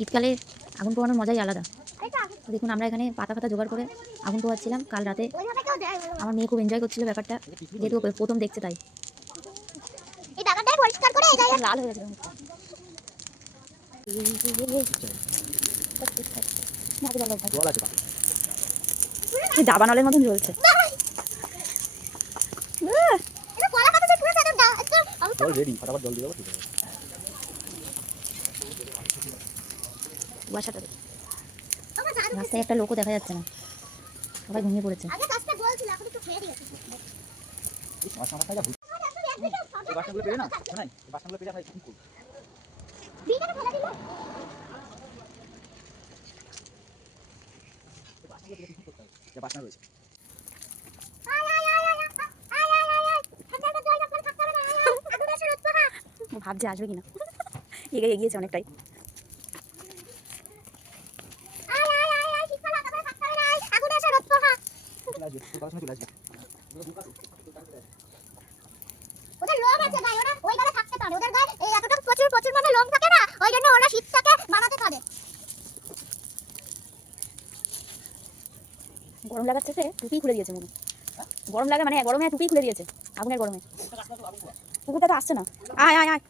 শীতকালে আগুন পোহানোর মজাই আলাদা। দেখুন আমরা এখানে পাতা ফাতা জোগাড় করে আগুন পোহাচ্ছিলাম কাল রাতে। আমার মেয়ে খুব এনজয় করছিল ব্যাপারটা, যেহেতু প্রথম দেখছে তাই। লাল হয়ে গেছে দাবানলের মতন জ্বলছে। রাস্তায় একটা লোকও দেখা যাচ্ছে না, সবাই ঘুমিয়ে পড়েছে। ভাবছে আসবে কিনা, এগিয়েছে অনেকটাই। ওদের লোম আছে ভাই, ওরা ওই গায়ে থাকতে পারে, ওদের গায়ে এই এতটা প্রচুর মানে লোম থাকে না, ওই জন্য ওরা শীতটাকে মানাতে পারে। গরম লাগাচ্ছে সে টুপি খুলে দিয়েছে মনে, গরম লাগা মানে গরমে টুপি খুলে দিয়েছে আগুনের গরমে। কুকুরটা তো আসছে না, আয় আয় আয়।